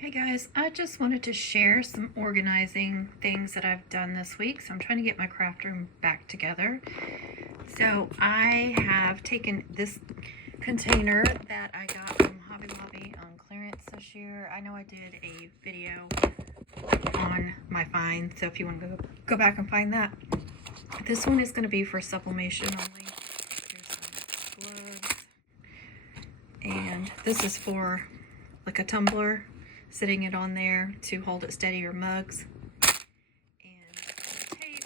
Hey guys, I just wanted to share some organizing things that I've done this week. So I'm trying to get my craft room back together. So I have taken this container that I got from Hobby Lobby on clearance this year. I know I did a video on my find, so if you want to go back and find that. This one is going to be for sublimation only. Here's some gloves. And this is for like a tumbler, sitting it on there to hold it steady, or mugs. And tape.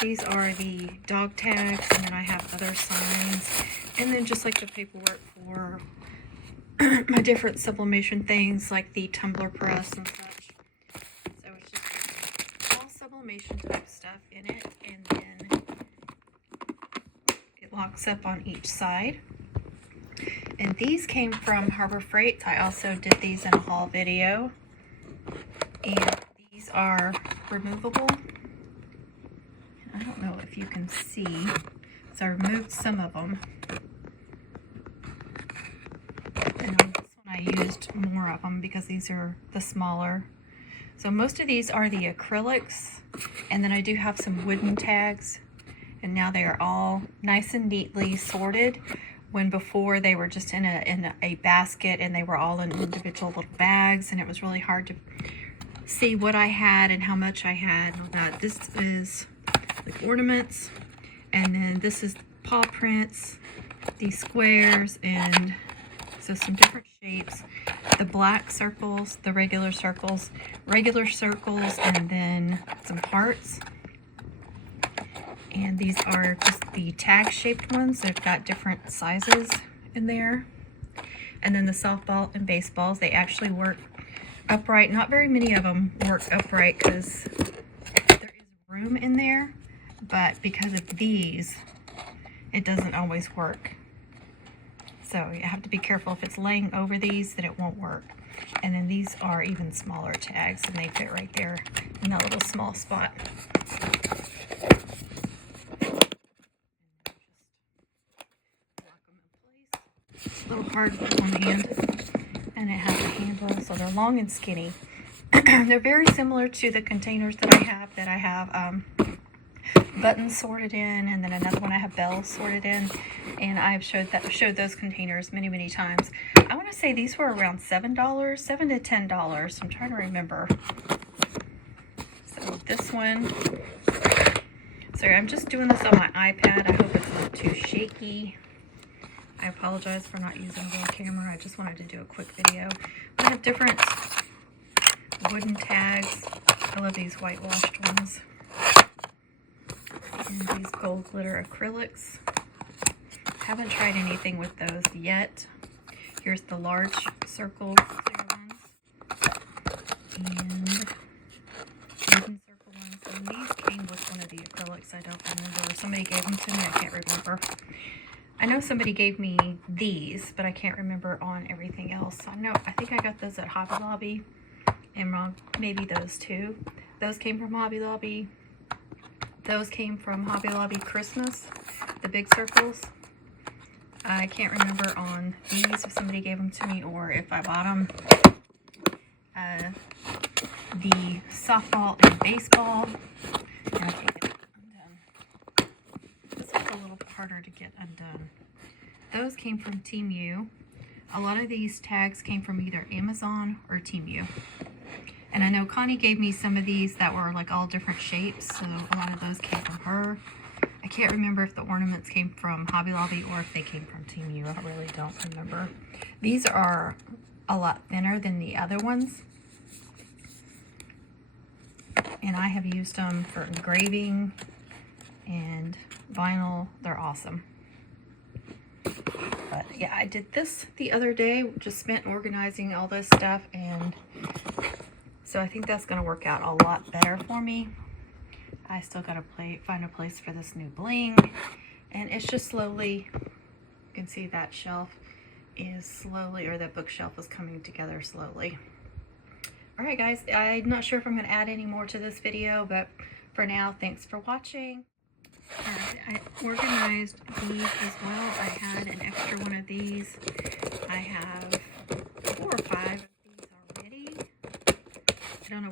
These are the dog tags, and then I have other signs, and then just like the paperwork for my different sublimation things like the tumbler press and such. So it's just all sublimation type stuff in it, and then it locks up on each side. And these came from Harbor Freight. I also did these in a haul video. And these are removable. I don't know if you can see. So I removed some of them. And on this one I used more of them because these are the smaller. So most of these are the acrylics. And then I do have some wooden tags. And now they are all nice and neatly sorted, when before they were just in a basket, and they were all in individual little bags, and it was really hard to see what I had and how much I had and all that. This is like ornaments, and then this is paw prints, these squares, and so some different shapes. The black circles, the regular circles, and then some hearts. And these are just the tag-shaped ones. They've got different sizes in there. And then the softball and baseballs, they actually work upright. Not very many of them work upright because there is room in there. But because of these, it doesn't always work. So you have to be careful. If it's laying over these, then it won't work. And then these are even smaller tags, and they fit right there in that little small spot. It's a little hard with one hand, and it has a handle, so they're long and skinny. They're very similar to the containers that I have. Buttons sorted in, and then another one I have bells sorted in, and I've showed those containers many times. I want to say these were around $7 to $10. I'm trying to remember. So this one, sorry, I'm just doing this on my iPad. I hope it's not too shaky. I apologize for not using a real camera. I just wanted to do a quick video. I have different wooden tags. I love these whitewashed ones. And these gold glitter acrylics. Haven't tried anything with those yet. Here's the large circle clear ones. And wooden circle ones. And these came with one of the acrylics. I don't remember. Somebody gave them to me. I can't remember. I know somebody gave me these, but I can't remember on everything else. I think I got those at Hobby Lobby, and maybe those too. Those came from Hobby Lobby. Those came from Hobby Lobby Christmas, the big circles. I can't remember on these if somebody gave them to me or if I bought them. The softball and baseball. And I can't get it undone. This one's a little harder to get undone. Those came from Temu. A lot of these tags came from either Amazon or Temu. And I know Connie gave me some of these that were like all different shapes, so a lot of those came from her. I can't remember if the ornaments came from Hobby Lobby or if they came from Temu. I really don't remember. These are a lot thinner than the other ones. And I have used them for engraving and vinyl. They're awesome. But yeah, I did this the other day. Just spent organizing all this stuff, and so I think that's going to work out a lot better for me. I still got to find a place for this new bling, and it's just slowly, you can see that shelf is slowly, or that bookshelf is coming together slowly. All right guys, I'm not sure if I'm going to add any more to this video, but for now, thanks for watching. I organized these as well. I had an extra one of these. I have 4 or 5 of these already.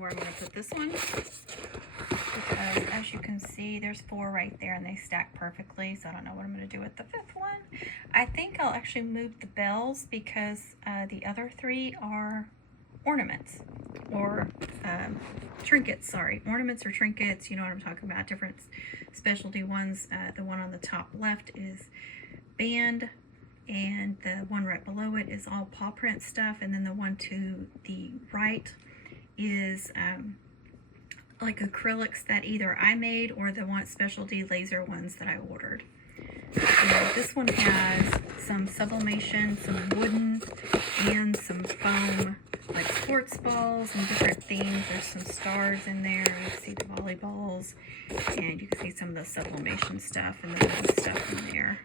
where I'm going to put this one, because as you can see, there's 4 right there and they stack perfectly, so I don't know what I'm going to do with the 5th one. I think I'll actually move the bells because the other 3 are ornaments, or trinkets, sorry. Ornaments or trinkets, you know what I'm talking about, different specialty ones. The one on the top left is band, and the one right below it is all paw print stuff, and then the one to the right is like acrylics that either I made or the one specialty laser ones that I ordered. So this one has some sublimation, some wooden, and some foam, like sports balls and different things. There's some stars in there. You can see the volleyballs, and you can see some of the sublimation stuff and the wooden stuff in there.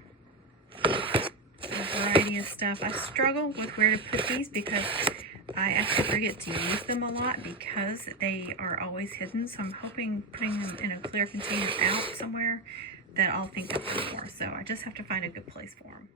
A variety of stuff. I struggle with where to put these because I actually forget to use them a lot because they are always hidden. So I'm hoping putting them in a clear container out somewhere that I'll think of them more. So I just have to find a good place for them.